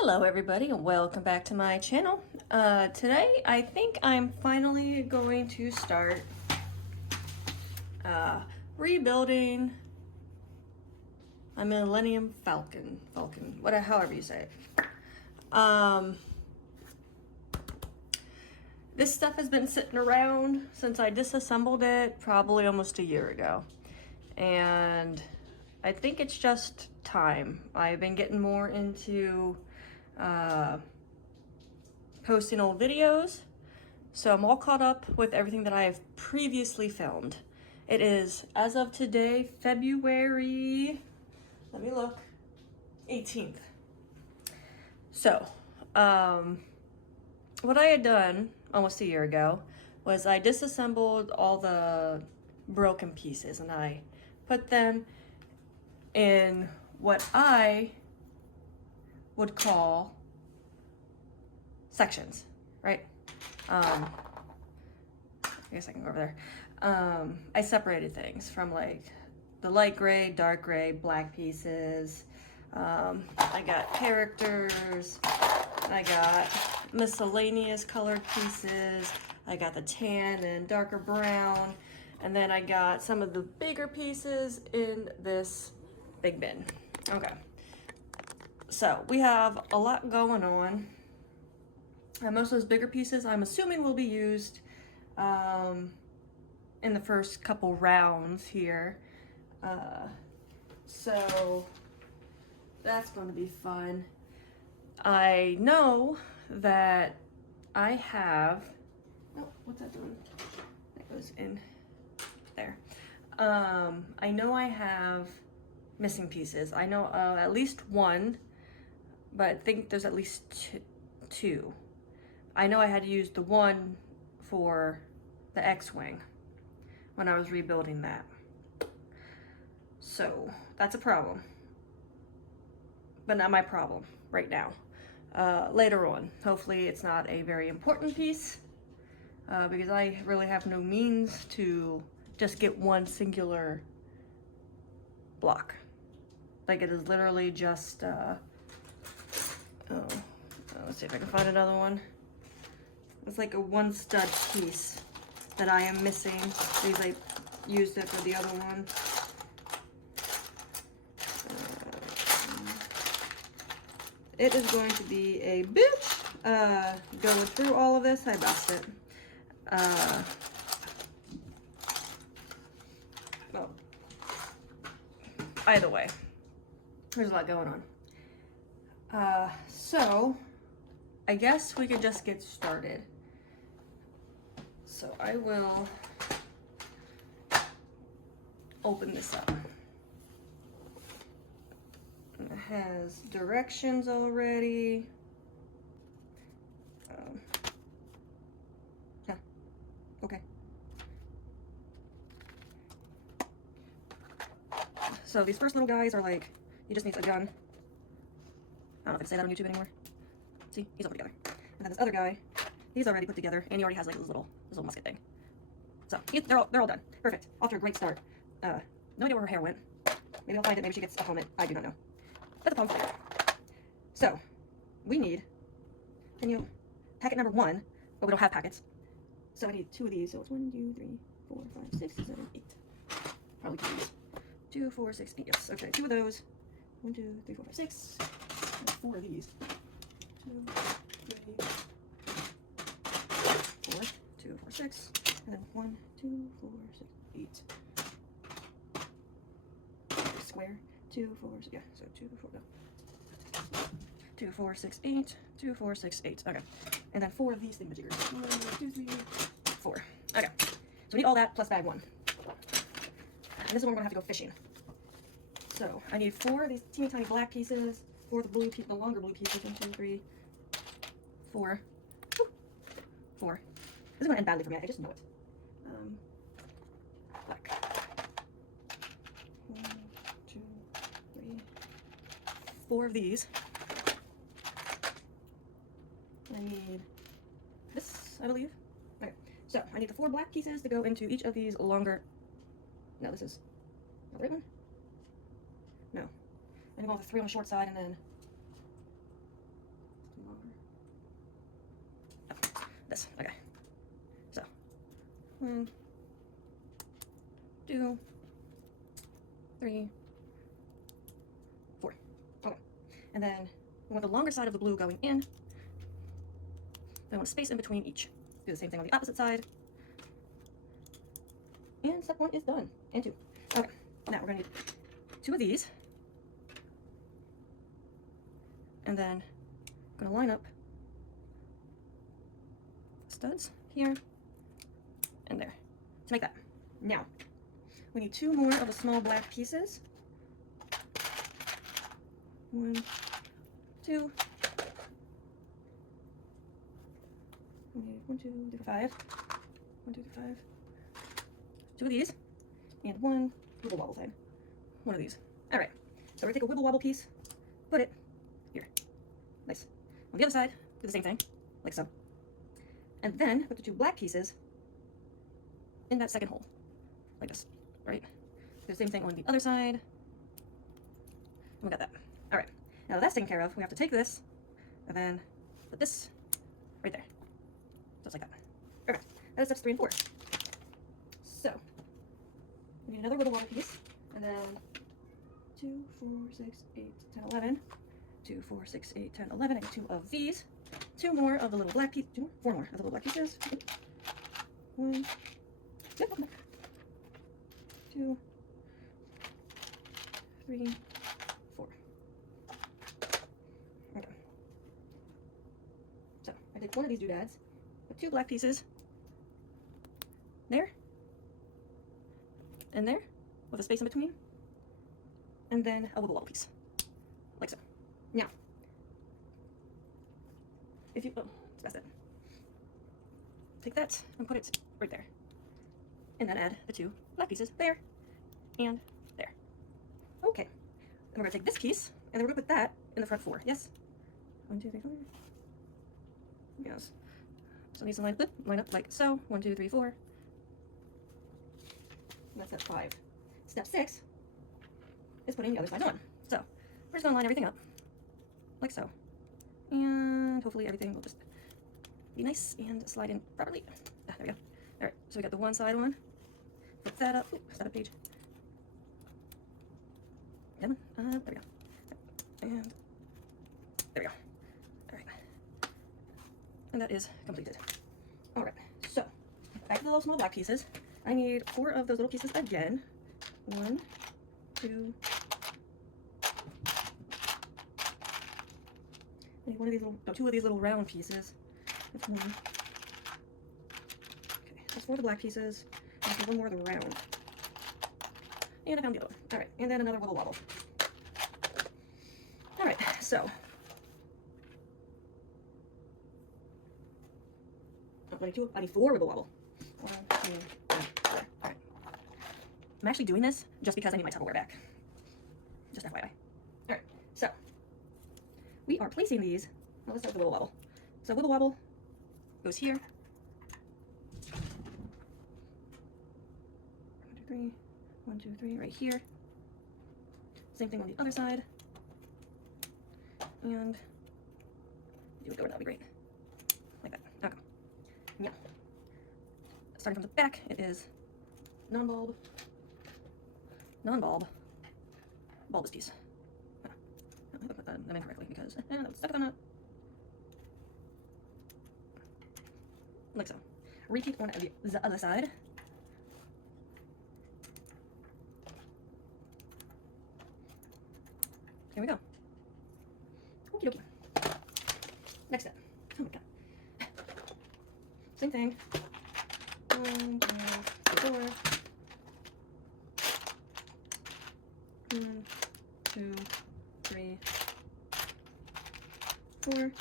Hello everybody and welcome back to my channel. Today I think I'm finally going to start rebuilding a Millennium Falcon, however you say it. This stuff has been sitting around since I disassembled it probably almost a year ago. And I think it's just time. I've been getting more into posting old videos, so I'm all caught up with everything that I have previously filmed. It is, as of today, February, let me look, 18th. So, what I had done almost a year ago was I disassembled all the broken pieces and I put them in what I would call sections, right? I guess I can go over there. I separated things from like the light gray, dark gray, black pieces. I got characters, I got miscellaneous colored pieces, I got the tan and darker brown, and then I got some of the bigger pieces in this big bin. Okay. So we have a lot going on. Most of those bigger pieces I'm assuming will be used in the first couple rounds here. So that's going to be fun. I know that I have, oh, what's that doing? That goes in there. I know I have missing pieces. I know at least one, but I think there's at least two. I know I had to use the one for the X-Wing when I was rebuilding that. So that's a problem, but not my problem right now. Later on, hopefully it's not a very important piece because I really have no means to just get one singular block. Like it is literally just, let's see if I can find another one. It's like a one stud piece that I am missing because I used it for the other one. It is going to be a bitch going through all of this. I bust it. Well, either way, there's a lot going on. So I guess we could just get started. So I will open this up. It has directions already. Okay. So these first little guys are like, you just need a gun. I don't know if I can say that on YouTube anymore. See, he's all put together. And then this other guy, he's already put together, and he already has like this little musket thing. So they're all done. Perfect. Off to a great start. No idea where her hair went. Maybe I'll find it. Maybe she gets a helmet. I do not know. But the problem's later. So we need packet number 1, but we don't have packets. So I need 2 of these. So it's 1, 2, 3, 4, 5, 6, 7, 8. Probably 2 of these. 2, 4, 6, 8. Yes. Okay. 2 of those. 1, 2, 3, 4, 5, 6. And 4 of these. 2, 3, 4, 2, 4, 6, and then 1, 2, 4, 6, 8. Square. 2, 4, 6, yeah, so 2, 4, no. 2, 4, 6, 8, 2, 4, 6, 8. Okay. And then 4 of these thingamajiggers. 1, 2, 3, 4. Okay. So we need all that plus bag 1. And this is where we're gonna have to go fishing. So I need 4 of these teeny tiny black pieces, 4 of the longer blue pieces. 1, 2, 3, 4. Woo. 4. This is gonna end badly for me. I just know it. Black. 1, 2, 3, 4 of these. I need this, I believe. Okay, so I need the 4 black pieces to go into each of these longer. No, this is not the right one. No, I'm going with the 3 on the short side, and then this. Okay. So 1, 2, 3, 4. Okay. And then we want the longer side of the blue going in. Then we want a space in between each. Do the same thing on the opposite side. And step 1 is done. And 2. Okay. Now we're going to need 2 of these. And then I'm going to line up studs here and there to make that. Now, we need 2 more of the small black pieces. 1, 2. 1, 2, 3, 5. 1, 2, 3, 5. 2 of these, and 1 wibble wobble side. 1 of these. All right. So we're gonna take a wibble wobble piece, put it here. Nice. On the other side, do the same thing, like so. And then put the 2 black pieces in that second hole, like this. Right. Do the same thing on the other side. And we got that. All right. Now that that's taken care of, we have to take this and then put this right there, just like that. Okay. That is steps 3 and 4. So we need another wibble wobble piece, and then 2, 4, 6, 8, 10, 11. 2, 4, 6, 8, 10, 11. I get 2 of these. 2 more of the little black pieces. 4 more of the little black pieces. 1. Yep, welcome back. 2, 3, 4. Okay. So I take 1 of these doodads, put 2 black pieces there and there with a space in between, and then a wibble wobble piece, like so. Now, if you, that's it. Take that and put it right there, and then add the 2 black pieces there and there. Okay, then we're gonna take this piece and then we're gonna put that in the front 4. Yes. 1, 2, 3, 4. Yes. So these line up like so. 1, 2, 3, 4. And that's step 5. Step 6 is putting the other side on. So we're just gonna line everything up like so, and hopefully everything will just be nice and slide in properly. There we go. All right. So we got the one side on. Flip that up. Ooh, is that a page? Come on. There we go. And there we go. All right. And that is completed. All right. So back to the little small black pieces. I need 4 of those little pieces again. 1, 2. I need 1 of these little, no, 2 of these little round pieces. That's 1. Okay, that's 4 of the black pieces. I need 1 more of the round. And I found the other one. All right, and then another wibble wobble. All right, so I need 4 wibble wobble. 1, 2, 3, 4. All right. I'm actually doing this just because I need my Tupperware back. Just FYI. All right, so we are placing these. Well, let's start with the wibble wobble. So wibble wobble goes here. 1, 2, 3, right here. Same thing on the other side. And do it over, that'll be great. Like that. Okay. Now, starting from the back, it is non-bulb, bulbous piece. I put them incorrectly because that was stuck on that. Like so. Repeat on the other side. Here we go. Okie dokie. Next step. Oh my god. Same thing. 1, 2, 3, 4. 1, 2, 3, 4.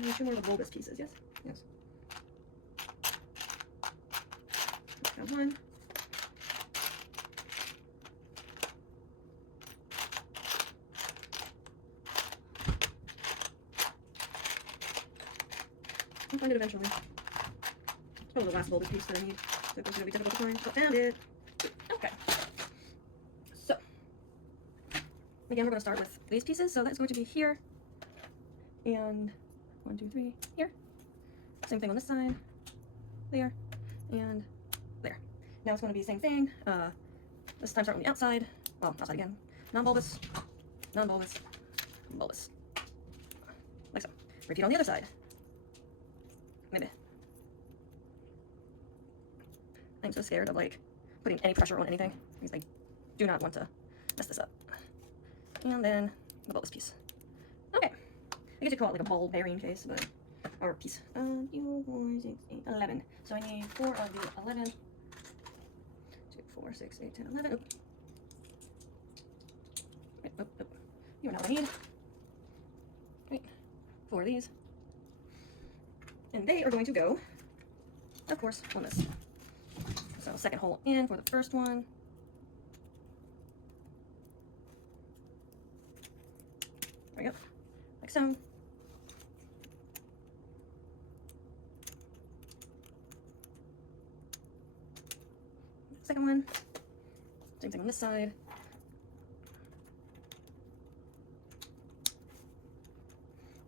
And 2 more of the bulbous pieces, yes? Yes. Got 1. I'll find it eventually. It's probably the last bulbous piece that I need. So it's going to be difficult to find. So found it. Okay. So, again, we're going to start with these pieces. So that's going to be here and 1, 2, 3, here. Same thing on this side, there, and there. Now it's going to be the same thing. This time start on the outside. Well, outside again. Non-bulbous, non-bulbous, bulbous. Like so. Repeat on the other side. Maybe. I'm so scared of like putting any pressure on anything because I do not want to mess this up. And then the bulbous piece. Okay. I guess you call it like a ball bearing case, but or piece. 2, 4, 6, 8, 11. So I need 4 of the 11. 2, 4, 6, 8, 10, 11. Oop. Right, oop, oop. You know what I need. Right. 4 of these. And they are going to go, of course, on this. So second hole in for the first one. There we go. Like so. Second one. Same thing on this side.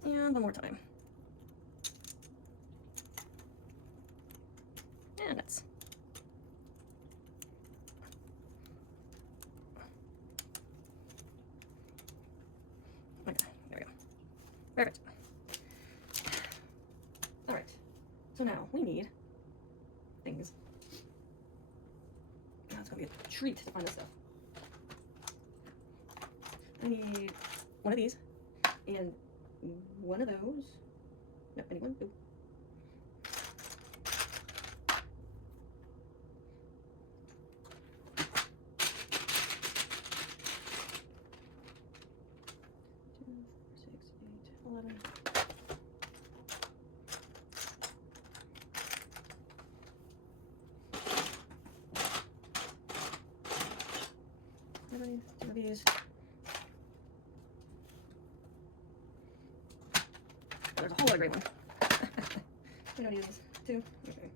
And one more time. And nuts. Okay, there we go. Perfect. Alright. So now we need things. Now it's going to be a treat to find this stuff. I need one of these and one of those. No, I need one. Ooh. Two of these. Oh, there's a whole other great one. We don't need these. 2. Okay.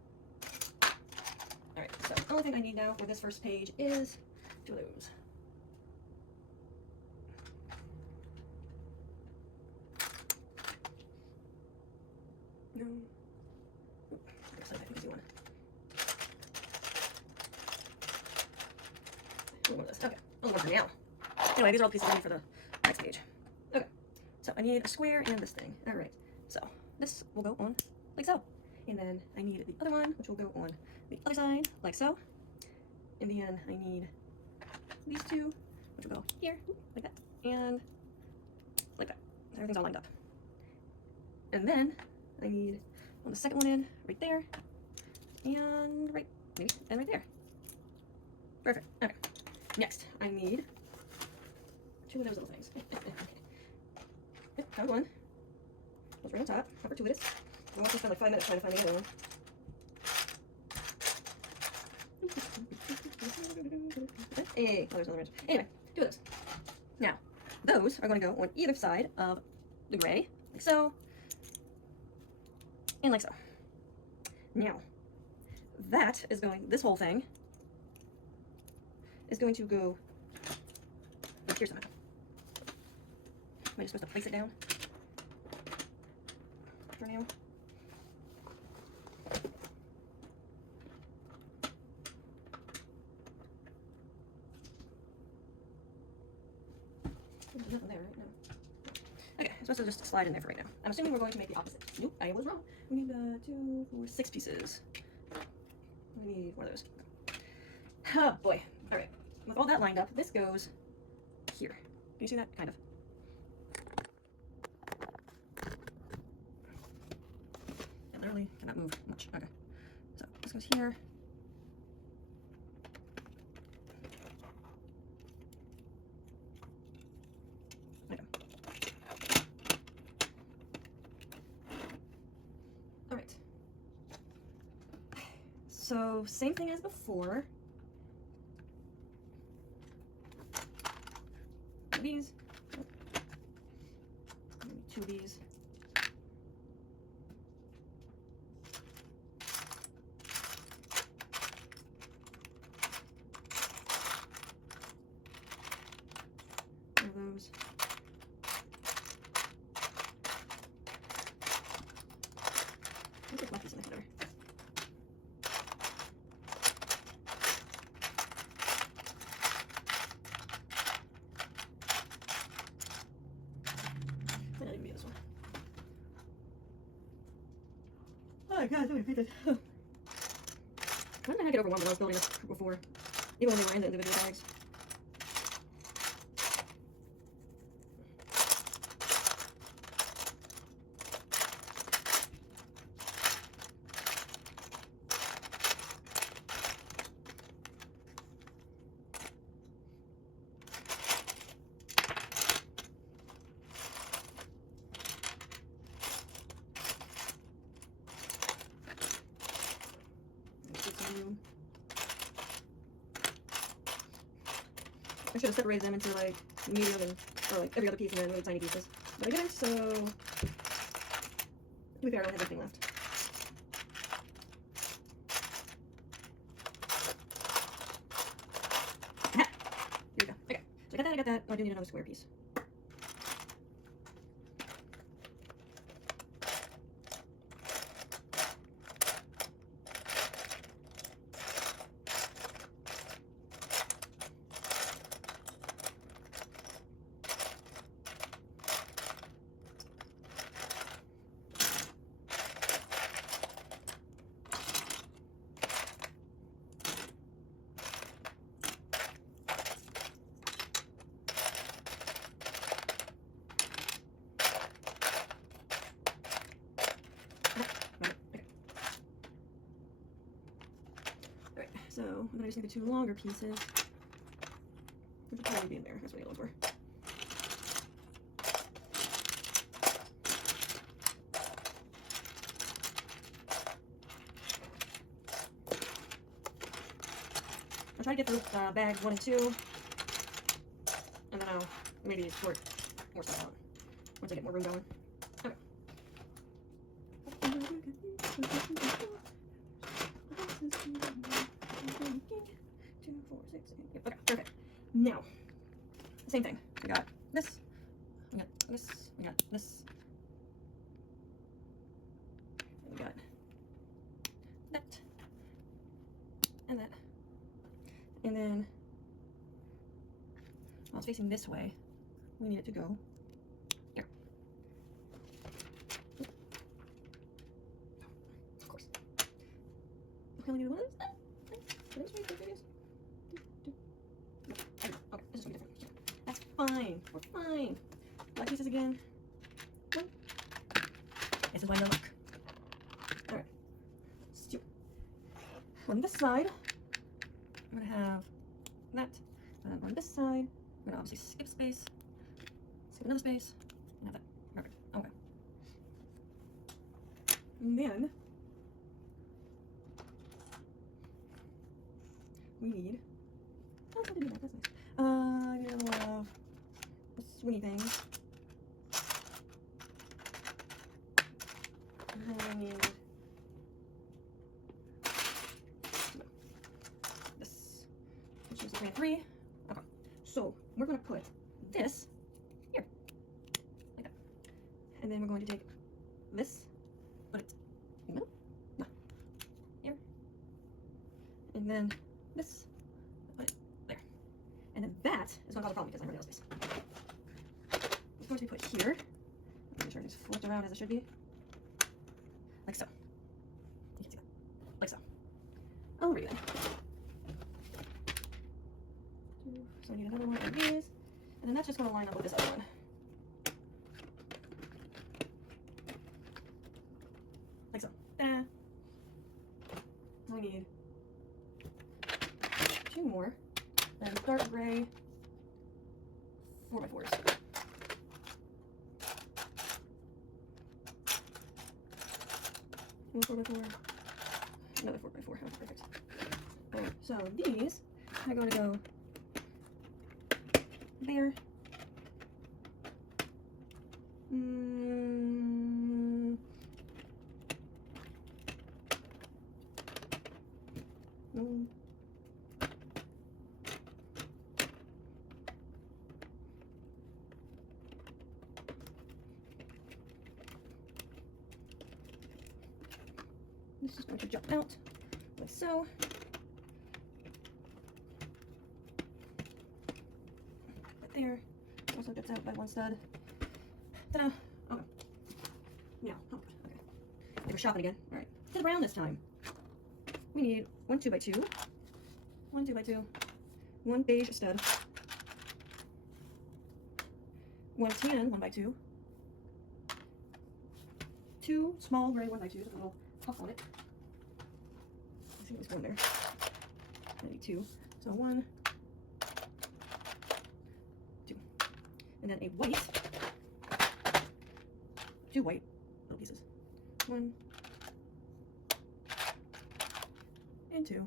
Alright, so the only thing I need now for this first page is 2 of those. No. Oop, I think I see one. One of those. Okay. Only one for now. Anyway, these are all the pieces I need for the next page. Okay. So I need a square and this thing. Alright. So this will go on like so. And then I need the other one, which will go on the other side, like so. And then I need these 2, which will go here, like that, and like that. So everything's all lined up. And then I need on the second one in, right there, and right, maybe, and right there. Perfect. Okay. Next, I need 2 of those little things. Yep, found one. Goes right on top. How fortuitous. I want to spend like 5 minutes trying to find the other one. Hey, oh, there's another wrench. Anyway, 2 of those. Now, those are going to go on either side of the gray, like so, and like so. Now, that is going, this whole thing is going to go like here somehow. Am I just supposed to place it down for now? There's nothing there, right? No. Okay, I'm supposed to just slide in there for right now. I'm assuming we're going to make the opposite. Nope, I was wrong. We need 2, 4, 6 pieces. We need one of those. Oh boy. All right. With all that lined up, this goes here. Can you see that? Kind of. I literally cannot move much. Okay. So this goes here. Okay. All right. So same thing as before. These, maybe 2 of these. One of those. my god, I hate this. How did I get overwhelmed when I was building this before? Even when they were in the individual bags. I should have separated them into like medium and or like every other piece and then really tiny pieces. But I didn't, so to be fair, I don't have anything left. Here we go. Okay. So I got that. Oh, I do need another square piece. So, then I just need the two longer pieces, which will probably be in there. That's what I need those for. I'll try to get through bags 1 and 2, and then I'll maybe sort more stuff out once I get more room going. Okay. Okay, perfect. Now, same thing. We got this, we got this, we got this, and we got that, and that. And then, while it's facing this way, we need it to go here. Of course. Okay, we need one of those. Okay, this is different. That's fine. We're fine. Black pieces again. One. This is why no luck. Alright. Let's do. On this side, I'm gonna have that. And on this side, I'm gonna obviously skip space, skip another space, and have that. Perfect. Okay. And then we need. Oh, I didn't do that. That's nice. I need a little of the swingy things. And then I need this, which is 3 and 3. Okay. So we're going to put this here, like that. And then we're going to take this, put it in the middle. No. Here. And then this. And then that is going to cause a problem because I don't have space. It's going to be put here. Make sure it's flipped around as it should be. Like so. You can see that. Like so. Alrighty then. So I need another one of these. And then that's just going to line up with this other one. Like so. Ta-da. So we need 2 more. And dark gray 4x4s. One 4x4, another 4x4. Oh, perfect. Alright, so these are going to go there. No. This is going to jump out like so. Right there. Also juts out by 1 stud. Ta-da! Okay. Now, oh, okay. They were shopping again. Alright. the brown this time. We need one 2x2, one 2x2, one beige stud, one tan 1x2, two small gray 1x2s with a little puff on it. I think there's one there. Maybe two. So one, two, and then a white, two white little pieces. One and two.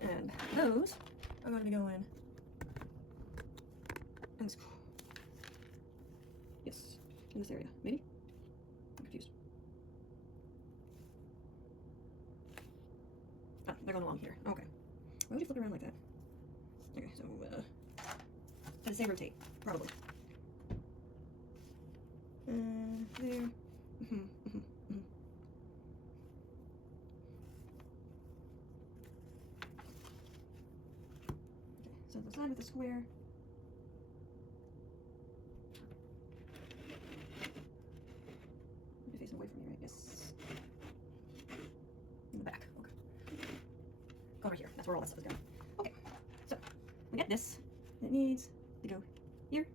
And those are going to go in this, yes, in this area, maybe? I'm confused. Oh, they're going along here. Okay. Why would you flip it around like that? Okay, so, I'd say rotate, probably. There. Okay, so the side with the square. You're facing away from me, right? Yes. In the back. Okay. Go over here. That's where all that stuff is going. Okay. So we get this. It needs to go here.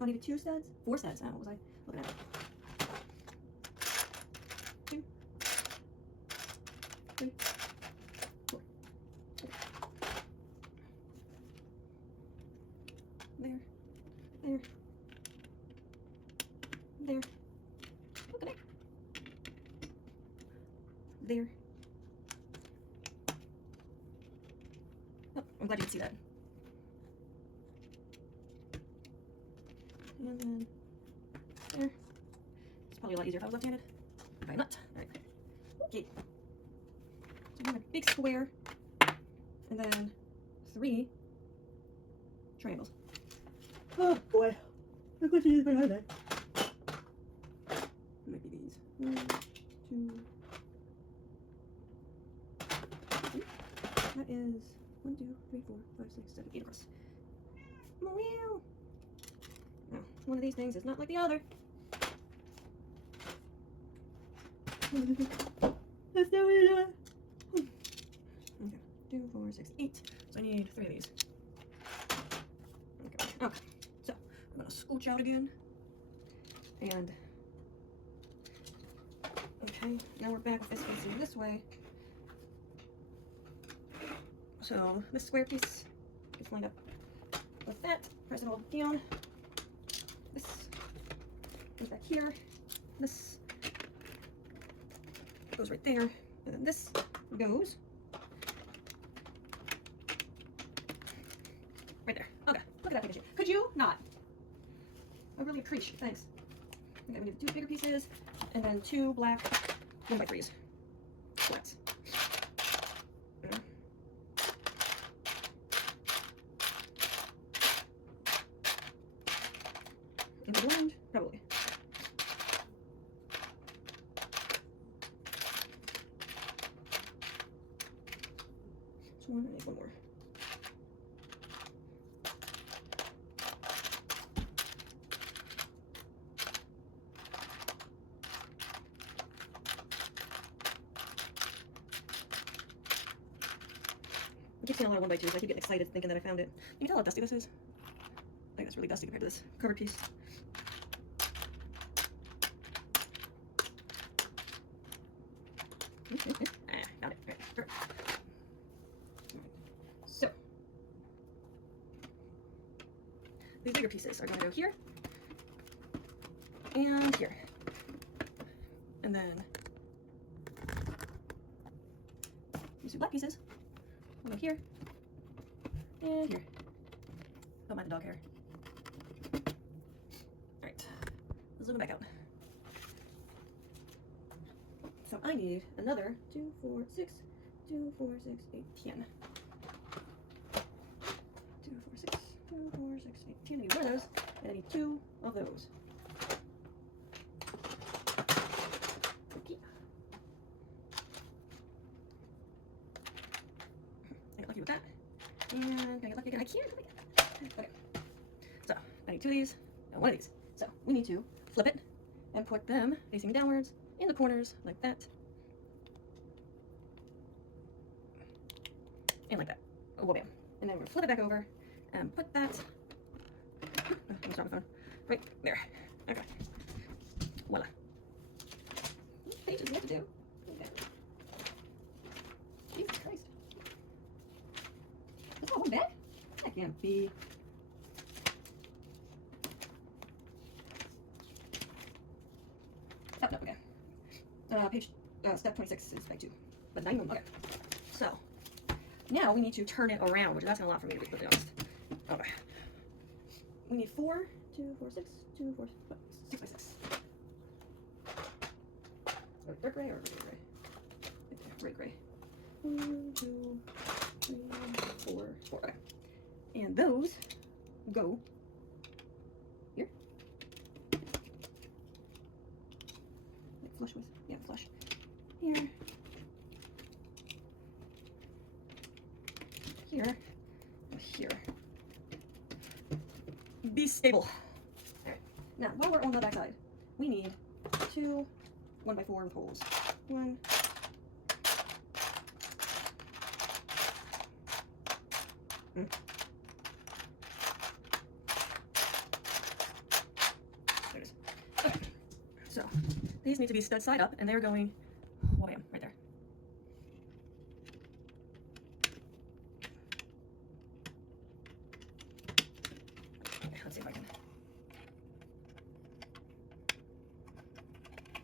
Oh, I needed 2 studs? 4 studs. What was I looking at? 2, 3, 4. There. There. There. Look at it. There. Oh, I'm glad you could see that. And then there. It's probably a lot easier if I was left-handed. But I'm not. Alright. Okay. So we have a big square. And then 3 triangles. Oh boy. Look what you behind that. Might be these. 1, 2. That is 1, 2, 3, 4, 5, 6, 7, 8 across. Meow. Now, one of these things is not like the other. That's not what you're doing. Okay, 2, 4, 6, 8. So I need 3 of these. Okay, so I'm gonna scooch out again. And okay, now we're back with this facing this way. So this square piece gets lined up with that. Press it all down. This goes back here. This goes right there. And then this goes right there. Okay, look at that Pikachu. Could you not? I really appreciate it. Thanks. Okay, we need 2 bigger pieces and then 2 black 1x3s. Flats. Orange, probably. So I need one more. I keep seeing a lot of 1x2s. I keep getting excited thinking that I found it. You can tell how dusty this is. I think it's really dusty compared to this covered piece. Found it. Right. Perfect. So these bigger pieces are going to go here and here, and then these 2 black pieces will go here and here. Don't mind the dog hair. All right, let's zoom it back out. So I need another 2, 4, 6, 2, 4, 6, 8, 10. 2, 4, 6, 2, 4, 6, 8, 10. I need one of those, and I need 2 of those. Okay. I got lucky with that. And can I get lucky again? I can't. Okay. So I need 2 of these and 1 of these. So we need to flip it and put them facing downwards in the corners like that. And like that. Oh, well, bam. And then we're gonna flip it back over and put that. I'm starting the phone. Right there. Okay. Voila. Pages you have to do. Okay. Jesus Christ. That's all one bag? That can't be. Oh, no, okay. Step 26 is bag 2. But 9, okay. So, now we need to turn it around, which is asking a lot for me, to be completely honest. Okay. We need 4, 2, 4, 6, 2, 4, 6 by 6. Or dark gray or regular gray? Right gray. 1, 2, 3, 4, 4. Okay. And those go here. Like flush with, yeah, flush. Here. Here. Here. Be stable. Alright. Now, while we're on the back side, we need 2 1x4 with holes. 1. There it is. Okay. So, these need to be stud side up, and they're going, wham, right there. Okay, let's see if I can.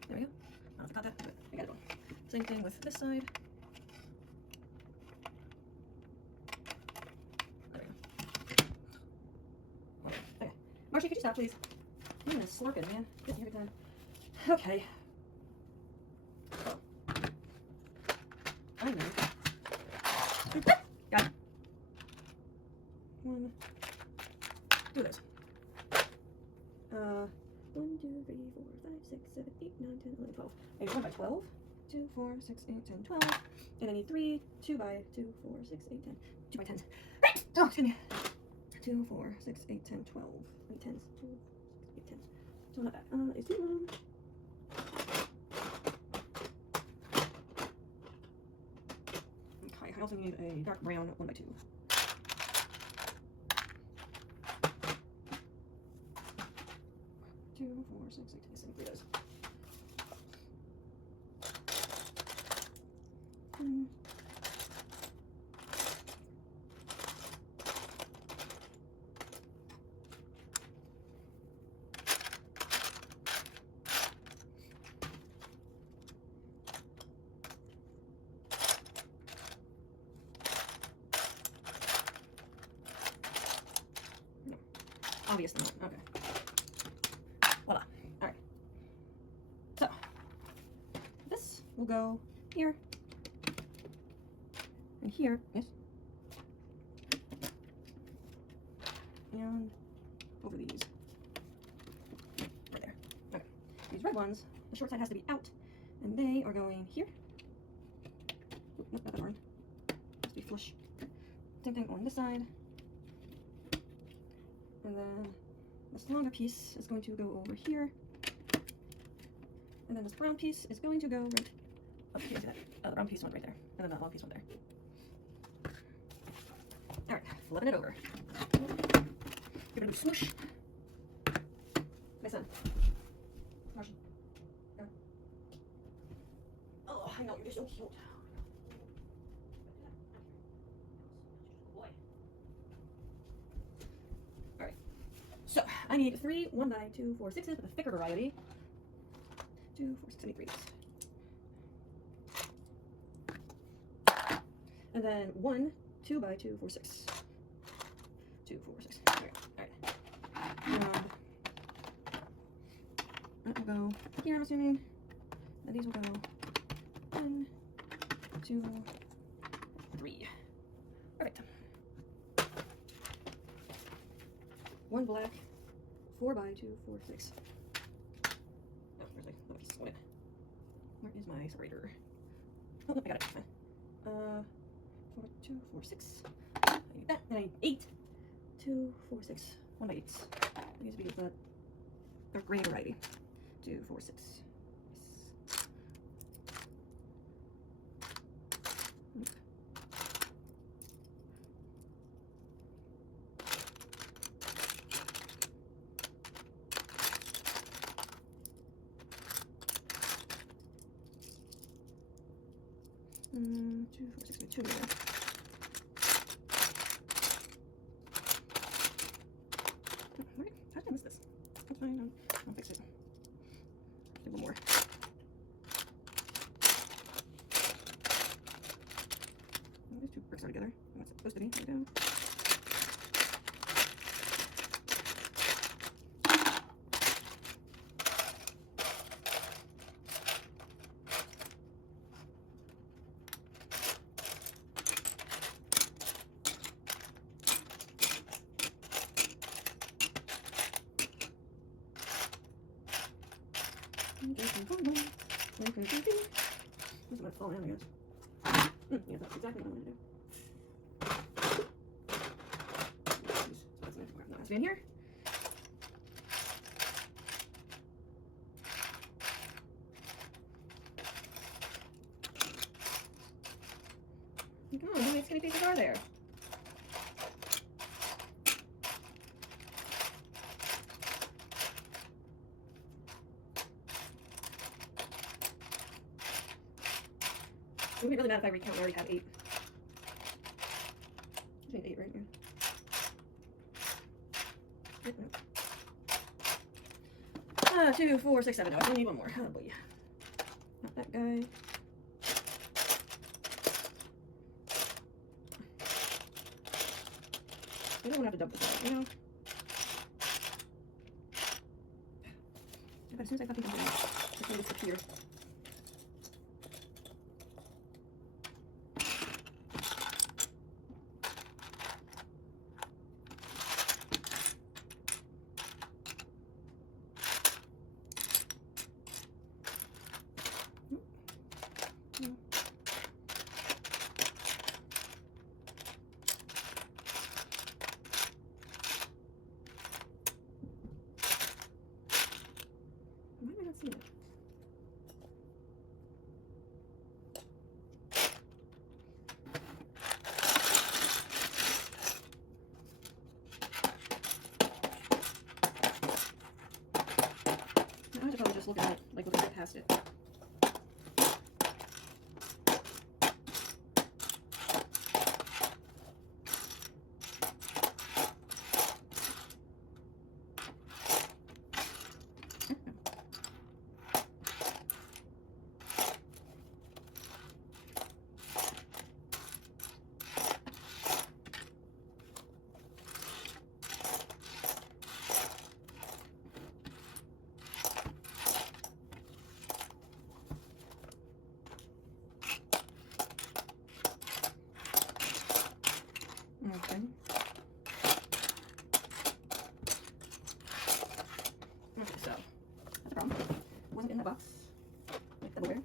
There we go. I don't know if I got that, but I got it on. Same thing with this side. There we go. Okay. Marcy, could you stop, please? I'm gonna slurp it, man. Gets me every time. Okay. Oh. I know. Got it. 1. Do this. 1, 2, 3, 4, 5, 6, 7, 8, 9, 10, 11, 12. I need 1 by 12. 2, 4, 6, 8, 10, 12. And I need 3, 2 by 2, 4, 6, 8, 10. 2 by 10s. Oh, excuse me. 2, 4, 6, 8, 10, 12. 8 10s. 2, 6, 8, 10s. So not bad. It's too long. Okay, I also need a dark brown 1 by 2. Two, 4, 6, 8, 10. Simply does. No. Obviously not. Okay. Voila. Alright. So, this will go here. And here. Yes. And over these. Right there. Okay. These red ones, the short side has to be out. And they are going here. Oop, nope, not that one. Has to be flush. Same thing on this side. And then this longer piece is going to go over here. And then this brown piece is going to go right up here. See that? The brown piece went right there. And then that long piece went there. Alright, flipping it over. Give it a swoosh. My son. Martian. Go. Oh, I know, you're so cute. Boy. Alright. So, I need 3 1 by 2, 4, 6s with a thicker variety. 2, 4, 6, I need 3. And then 1, 2 by 2, 4, 6. 2, 4, 6. Alright. That will go here, I'm assuming. And these will go 1, 2, 3. Perfect. 1 black, 4 by 2, 4, 6. Oh, there's like another piece on it. Where is my separator? Oh, no, I got it. Fine. 4, 2, 4, 6. I need that. Then I need 8. 2, 4, 6. 1 by 8s. It needs to be the dark gray variety. 2, 4, 6. Yes. 2, 4, 6, 2 there. Right, how did I miss this? That's fine. I'll fix it. Do one more. These two bricks are together. That's supposed to be. There we go. This is about to fall down, I guess. Yeah, that's exactly what I'm going to do. So that's enough. That has to be in here. Come on, how many skinny pieces are there? It would be really bad if I recount and I already have 8. I think 8 right here. No. 2, 4, 6, 7. No, I still need one more. Oh boy. Not that guy. I don't want to have to dump this out, you know? But as soon as I fucking dump it out, it's going to disappear. Why am I not seeing it? I should probably just look at it, like look right past it. Okay. Okay, so that's a problem. It wasn't in the box. Like the where?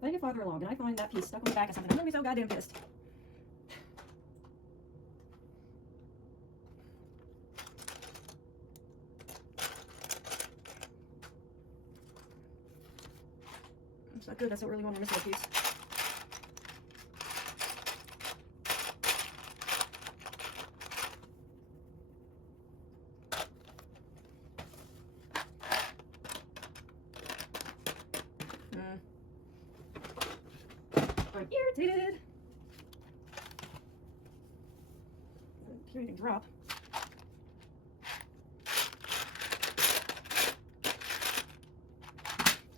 If I get farther along and I find that piece stuck on the back of something, I'm gonna be so goddamn pissed. It's not good. That's not really one I miss that piece. I'm irritated. I didn't hear anything drop.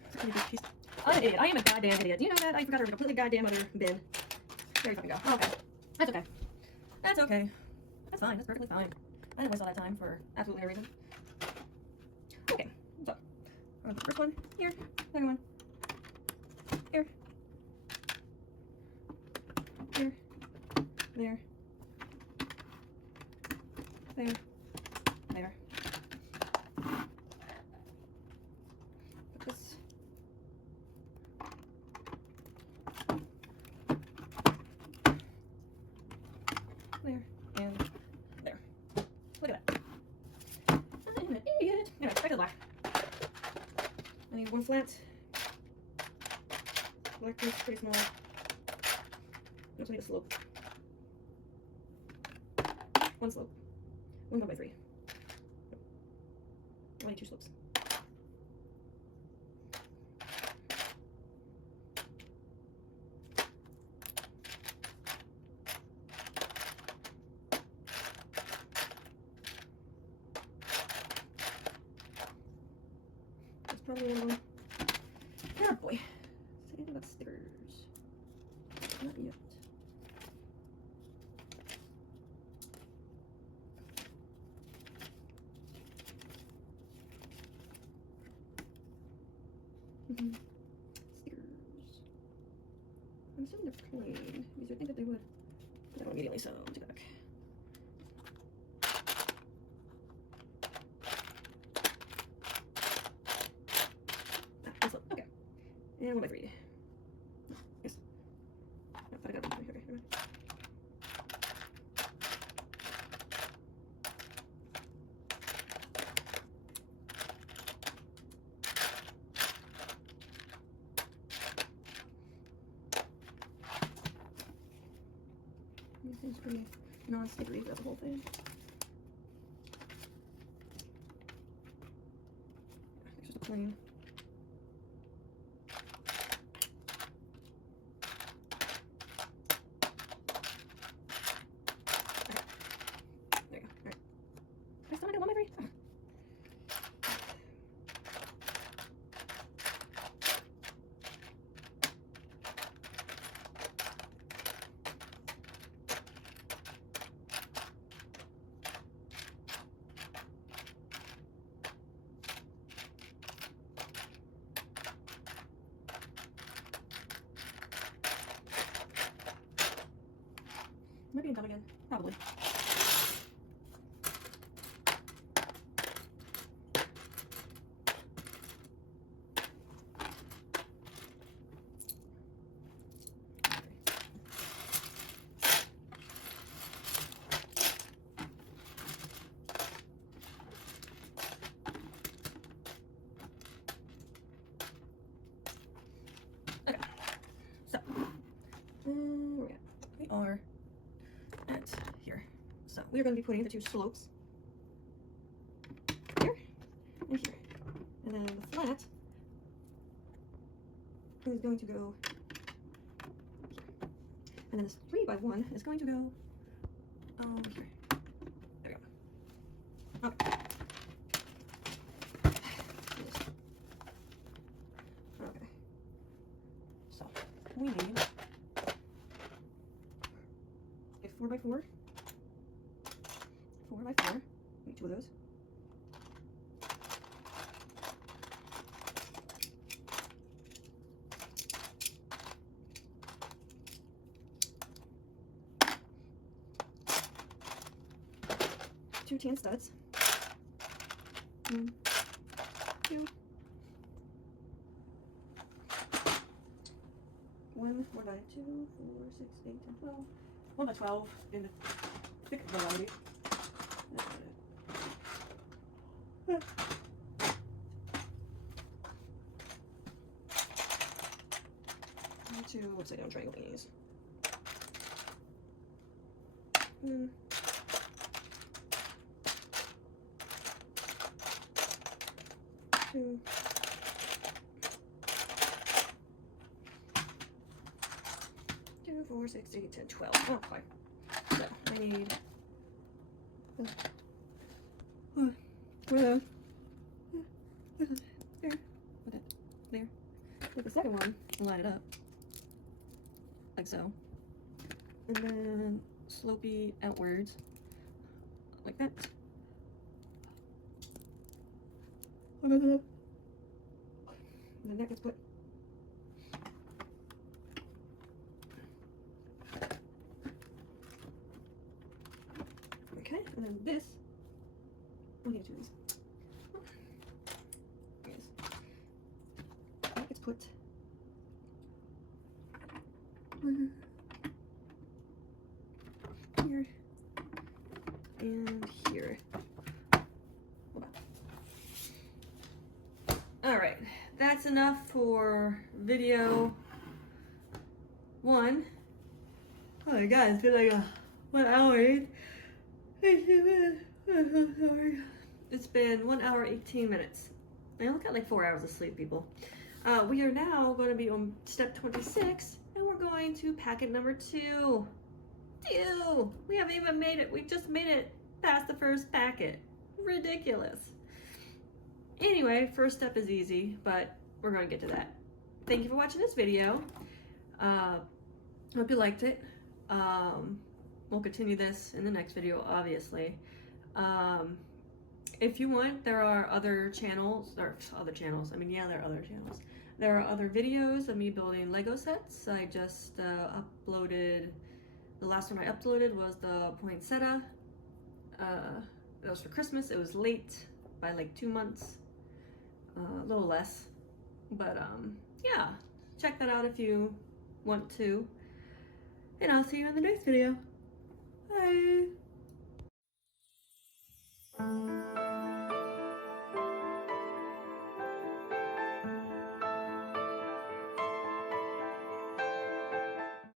It's a pretty big piece. I'm an idiot. I am a goddamn idiot. Do you know that? I forgot to completely goddamn other bin. There you fucking go. Okay. That's okay. That's okay. That's fine. That's perfectly fine. I didn't waste all that time for absolutely no reason. Okay. So, I'm gonna put the first one here. Second one here. Here. There. there, there. Put this. There, and there. Look at that. I'm an idiot. Anyway, back to the black. I need one flat. Black piece, pretty small. I also need a slope. One slope. 1/3. I need 2 slopes. That's probably one of them. Oh boy. Say anything about stickers. Not yet. Stickers. I'm assuming they're plain. Because I think that they would. But I don't immediately, so take it back. That's up. Okay. And 1/3. Yes. No, I got 1/3. Okay, never mind. This seems pretty non-stickery throughout the whole thing. It's just a plain. Okay. There you go. Alright. I still not do 1/3? Oh. 'Might be in time again. Probably. Okay. So, where are we at? We are at here. So we are going to be putting the 2 slopes here and here. And then the flat is going to go here. And then this 3x1 is going to go here. There we go. Okay. Okay. So we need a 4x4. 4x4. Need 2 of those. Two tan studs. 1, 2. 1 by 2, 4, 6, 8, 10, 12. 1 by 12 in the thick variety. 2 upside down triangle thingies. 2. 2, 4, 6, 8, 10, 12. Oh, fine. So I need one of those. There. Put it there. Take the second one and line it up. Like so. And then slopey outwards. Like that. And then that gets put. Okay, and then this need two of these. Yes. I think it's put here and here. Alright, that's enough for video 1. Oh my god, it's been like 1 hour. I'm sorry. It's been 1 hour 18 minutes. I only got like 4 hours of sleep, people. We are now going to be on step 26, and we're going to packet number 2. We haven't even made it. We just made it past the first packet. Ridiculous. Anyway, first step is easy, but we're going to get to that. Thank you for watching this video. Hope you liked it. We'll continue this in the next video, obviously. If you want, there are other channels, I mean, yeah, there are other channels. There are other videos of me building Lego sets. I just uploaded, the last one I uploaded was the poinsettia. It was for Christmas. It was late by like 2 months, a little less. But yeah, check that out if you want to. And I'll see you in the next video. Bye.